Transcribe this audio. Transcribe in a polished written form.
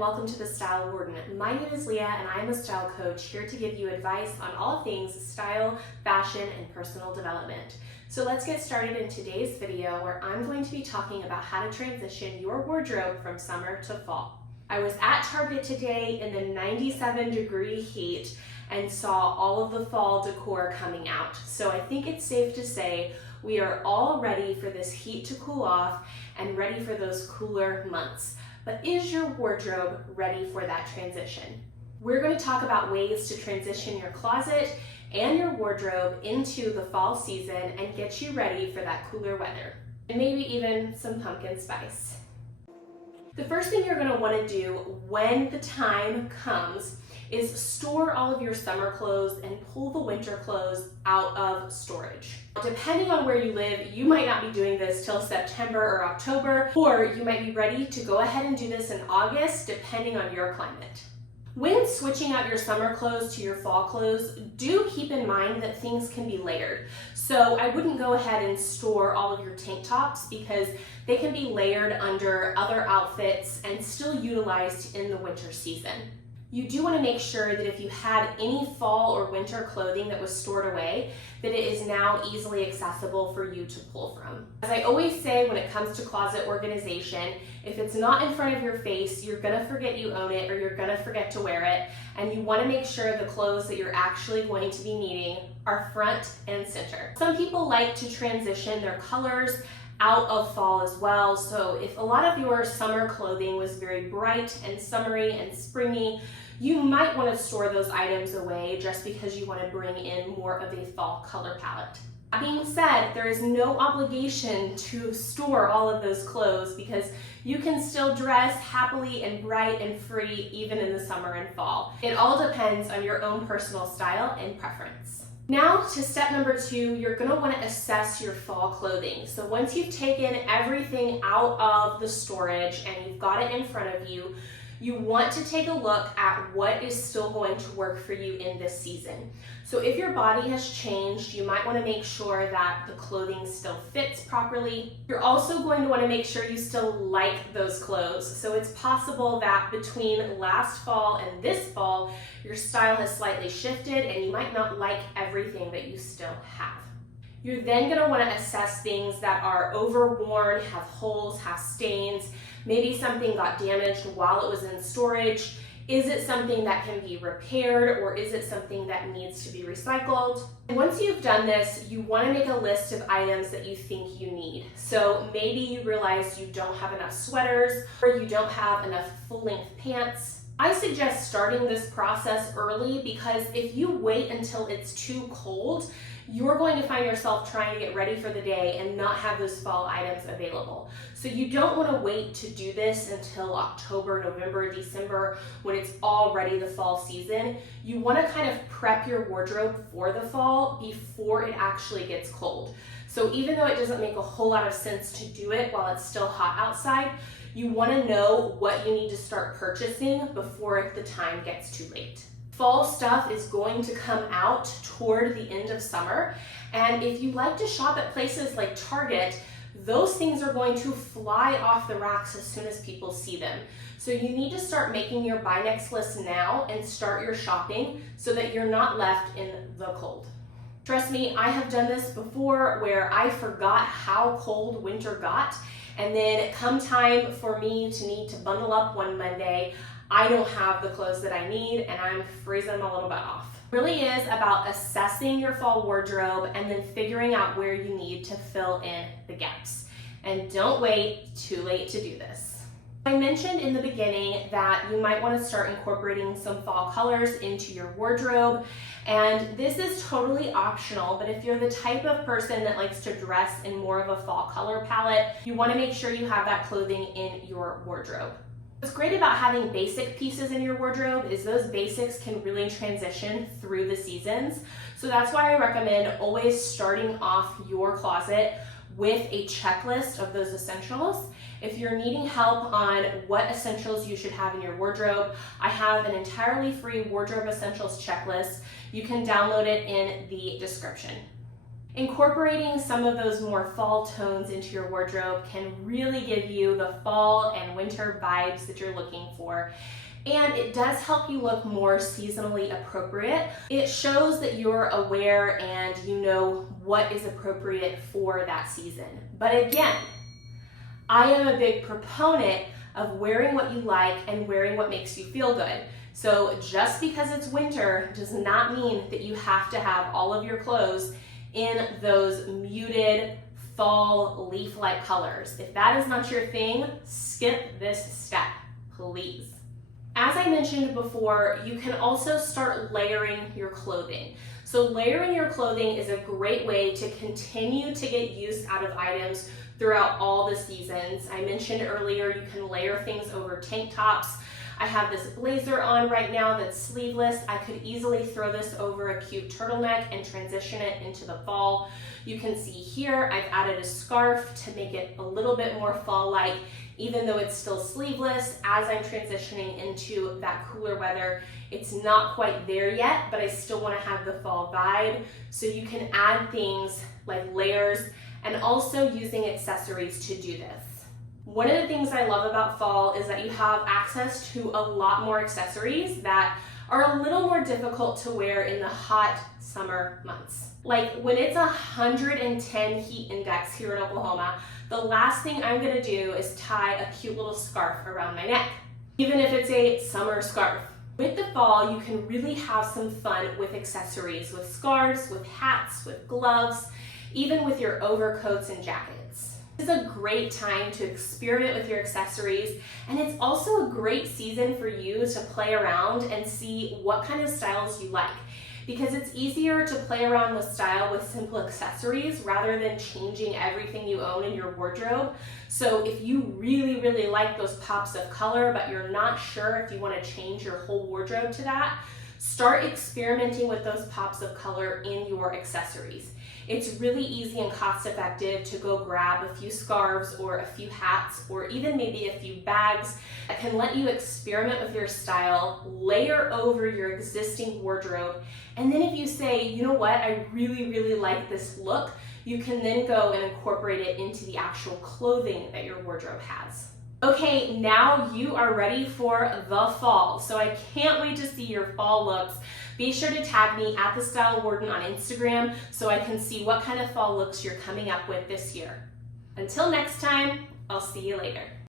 and welcome to The Style Warden. My name is Leah and I am a style coach here to give you advice on all things style, fashion, and personal development. So let's get started in today's video where I'm going to be talking about how to transition your wardrobe from summer to fall. I was at Target today in the 97-degree heat and saw all of the fall decor coming out. So I think it's safe to say we are all ready for this heat to cool off and ready for those cooler months. But is your wardrobe ready for that transition? We're going to talk about ways to transition your closet and your wardrobe into the fall season and get you ready for that cooler weather. And maybe even some pumpkin spice. The first thing you're going to want to do when the time comes is store all of your summer clothes and pull the winter clothes out of storage. Depending on where you live, you might not be doing this till September or October, or you might be ready to go ahead and do this in August, depending on your climate. When switching out your summer clothes to your fall clothes, do keep in mind that things can be layered. So I wouldn't go ahead and store all of your tank tops because they can be layered under other outfits and still utilized in the winter season. You do want to make sure that if you had any fall or winter clothing that was stored away, that it is now easily accessible for you to pull from. As I always say when it comes to closet organization, if it's not in front of your face, you're gonna forget you own it or you're gonna forget to wear it, and you want to make sure the clothes that you're actually going to be needing are front and center. Some people like to transition their colors out of fall as well. So if a lot of your summer clothing was very bright and summery and springy, you might want to store those items away just because you want to bring in more of a fall color palette. That being said, there is no obligation to store all of those clothes because you can still dress happily and bright and free even in the summer and fall. It all depends on your own personal style and preference. Now to step number 2, you're going to want to assess your fall clothing. So once you've taken everything out of the storage and you've got it in front of you, you want to take a look at what is still going to work for you in this season. So if your body has changed, you might want to make sure that the clothing still fits properly. You're also going to want to make sure you still like those clothes. So it's possible that between last fall and this fall, your style has slightly shifted and you might not like everything that you still have. You're then going to want to assess things that are overworn, have holes, have stains. Maybe something got damaged while it was in storage. Is it something that can be repaired or is it something that needs to be recycled? And once you've done this, you want to make a list of items that you think you need. So maybe you realize you don't have enough sweaters or you don't have enough full-length pants. I suggest starting this process early because if you wait until it's too cold, you're going to find yourself trying to get ready for the day and not have those fall items available. So you don't want to wait to do this until October, November, December when it's already the fall season. You want to kind of prep your wardrobe for the fall before it actually gets cold. So even though it doesn't make a whole lot of sense to do it while it's still hot outside, you want to know what you need to start purchasing before the time gets too late. Fall stuff is going to come out toward the end of summer, and if you like to shop at places like Target, those things are going to fly off the racks as soon as people see them. So you need to start making your buy next list now and start your shopping so that you're not left in the cold. Trust me, I have done this before where I forgot how cold winter got, and then come time for me to need to bundle up one Monday, I don't have the clothes that I need and I'm freezing my little butt off. It really is about assessing your fall wardrobe and then figuring out where you need to fill in the gaps. And don't wait too late to do this. I mentioned in the beginning that you might want to start incorporating some fall colors into your wardrobe, and this is totally optional, but if you're the type of person that likes to dress in more of a fall color palette, you want to make sure you have that clothing in your wardrobe. What's great about having basic pieces in your wardrobe is those basics can really transition through the seasons. So that's why I recommend always starting off your closet with a checklist of those essentials. If you're needing help on what essentials you should have in your wardrobe, I have an entirely free wardrobe essentials checklist. You can download it in the description. Incorporating some of those more fall tones into your wardrobe can really give you the fall and winter vibes that you're looking for. And it does help you look more seasonally appropriate. It shows that you're aware and you know what is appropriate for that season. But again, I am a big proponent of wearing what you like and wearing what makes you feel good. So just because it's winter does not mean that you have to have all of your clothes in those muted fall leaf-like colors. If that is not your thing, skip this step, please. As I mentioned before, you can also start layering your clothing. So layering your clothing is a great way to continue to get use out of items throughout all the seasons. I mentioned earlier you can layer things over tank tops. I have this blazer on right now that's sleeveless. I could easily throw this over a cute turtleneck and transition it into the fall. You can see here I've added a scarf to make it a little bit more fall-like, even though it's still sleeveless. As I'm transitioning into that cooler weather, it's not quite there yet, but I still want to have the fall vibe. So you can add things like layers and also using accessories to do this. One of the things I love about fall is that you have access to a lot more accessories that are a little more difficult to wear in the hot summer months. Like when it's 110 heat index here in Oklahoma, the last thing I'm gonna do is tie a cute little scarf around my neck, even if it's a summer scarf. With the fall, you can really have some fun with accessories, with scarves, with hats, with gloves, even with your overcoats and jackets. This is a great time to experiment with your accessories, and it's also a great season for you to play around and see what kind of styles you like, because it's easier to play around with style with simple accessories rather than changing everything you own in your wardrobe. So if you really, really like those pops of color, but you're not sure if you want to change your whole wardrobe to that, start experimenting with those pops of color in your accessories. It's really easy and cost effective to go grab a few scarves or a few hats or even maybe a few bags that can let you experiment with your style, layer over your existing wardrobe, and then if you say, you know what, I really, really like this look, you can then go and incorporate it into the actual clothing that your wardrobe has. Okay, now you are ready for the fall. So I can't wait to see your fall looks. Be sure to tag me at The Style Warden on Instagram so I can see what kind of fall looks you're coming up with this year. Until next time, I'll see you later.